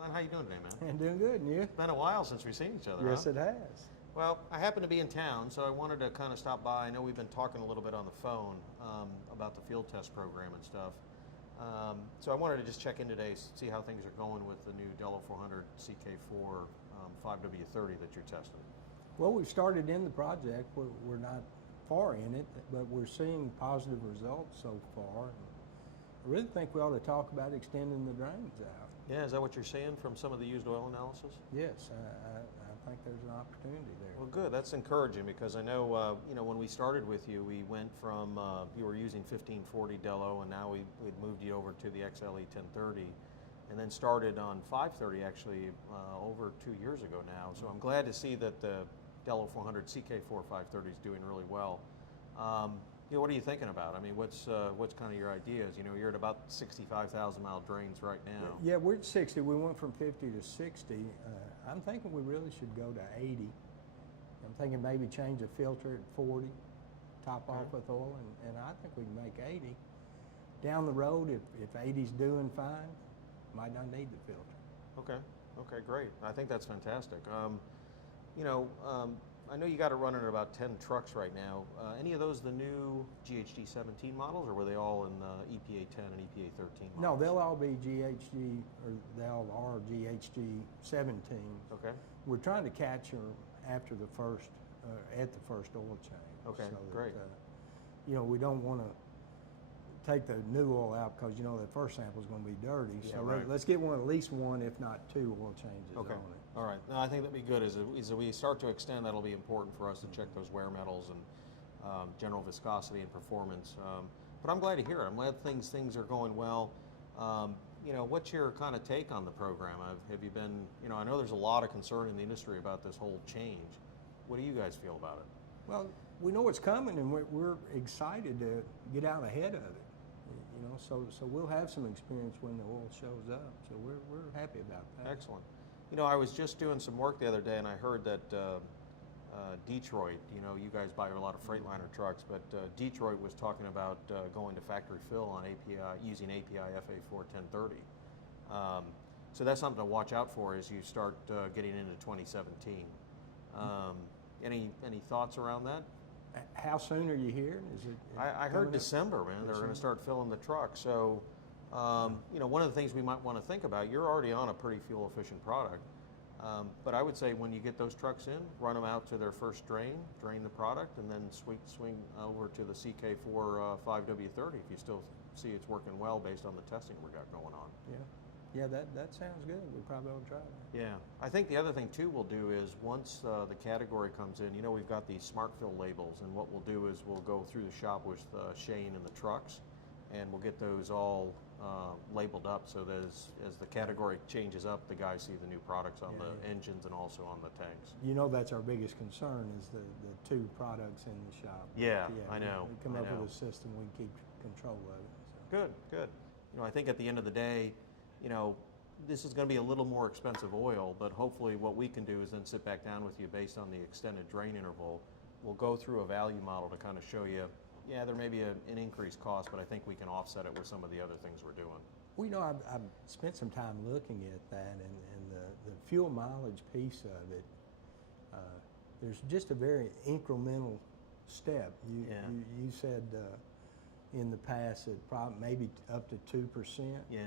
Glenn, how you doing today, man? I'm doing good, and you? It's been a while since we've seen each other, Yes, huh? it has. Well, I happen to be in town, so I wanted to kind of stop by. I know we've been talking a little bit on the phone about the field test program and stuff. So I wanted to just check in today, see how things are going with the new Dello 400 CK4 5W30 that you're testing. Well, we've started in the project. We're not far in it, but we're seeing positive results so far. I really think we ought to talk about extending the drains out. Yeah, is that what you're saying from some of the used oil analysis? Yes, I think there's an opportunity there. Well, good. That's encouraging because I know, when we started with you, we went from, you were using 1540 Dello, and now we'd moved you over to the XLE 1030, and then started on 530 actually over 2 years ago now. So I'm glad to see that the Dello 400 CK4 530 is doing really well. What are you thinking about? I mean, what's kind of your ideas? You're at about 65,000 mile drains right now. Yeah, we're at 60. We went from 50 to 60. I'm thinking we really should go to 80. I'm thinking maybe change the filter at 40, top off with oil, and I think we can make 80. Down the road, if 80's doing fine, might not need the filter. Okay, great. I think that's fantastic. I know you got it running at about 10 trucks right now. Any of those the new GHG 17 models, or were they all in EPA 10 and EPA 13 models? No, they'll all be GHG, or they all are GHG 17. Okay. We're trying to catch her after the first, at the first oil change. Okay, so that, great. We don't want to take the new oil out because the first sample is going to be dirty. Yeah, so right. let's get at least one, if not two, oil changes Okay. on it. All right. No, I think that'd be good. As we start to extend, that'll be important for us to check those wear metals and general viscosity and performance. But I'm glad to hear it. I'm glad things are going well. What's your kind of take on the program? Have you been? I know there's a lot of concern in the industry about this whole change. What do you guys feel about it? Well, we know it's coming, and we're excited to get out ahead of it. So we'll have some experience when the oil shows up. So we're happy about that. Excellent. I was just doing some work the other day, and I heard that Detroit, you guys buy a lot of Freightliner trucks, but Detroit was talking about going to factory fill on API, using API FA4 1030. So that's something to watch out for as you start getting into 2017. Any thoughts around that? How soon are you here? Is it? I heard December, man. They're going to start filling the truck. So, one of the things we might want to think about, you're already on a pretty fuel-efficient product, but I would say when you get those trucks in, run them out to their first drain the product, and then swing over to the CK4 5W30 if you still see it's working well based on the testing we got going on. Yeah, that sounds good. We'll probably ought to try that. Yeah. I think the other thing, too, we'll do is once the category comes in, we've got these smart fill labels, and what we'll do is we'll go through the shop with Shane and the trucks, and we'll get those all labeled up so that as the category changes up, the guys see the new products on the engines and also on the tanks. That's our biggest concern is the two products in the shop. Yeah, I know. We come up with a system, we keep control of it. So. Good. I think at the end of the day, this is going to be a little more expensive oil, but hopefully what we can do is then sit back down with you based on the extended drain interval. We'll go through a value model to kind of show you, there may be an increased cost, but I think we can offset it with some of the other things we're doing. Well, I've spent some time looking at that, and the fuel mileage piece of it, there's just a very incremental step. You said in the past that probably maybe up to 2%. Yeah.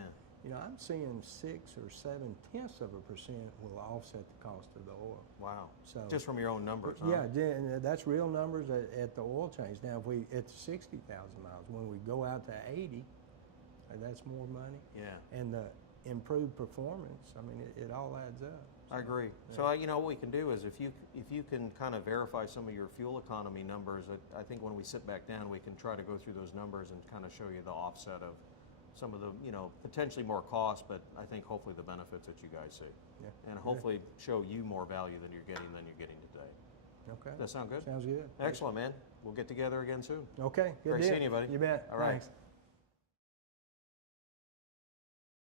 I'm seeing 6 or 0.7% will offset the cost of the oil. Wow. So just from your own numbers, huh? Yeah, and that's real numbers at the oil change. Now, if we at 60,000 miles, when we go out to 80, that's more money. Yeah. And the improved performance, it all adds up. I agree. Yeah. So what we can do is if you can kind of verify some of your fuel economy numbers, I think when we sit back down, we can try to go through those numbers and kind of show you the offset of some of the, potentially more cost, but I think hopefully the benefits that you guys see. Yeah. And hopefully show you more value than you're getting today. Okay. Does that sound good? Sounds good. Excellent, man. We'll get together again soon. Okay. Good Great deal. seeing you, buddy. You bet. All right. Thanks.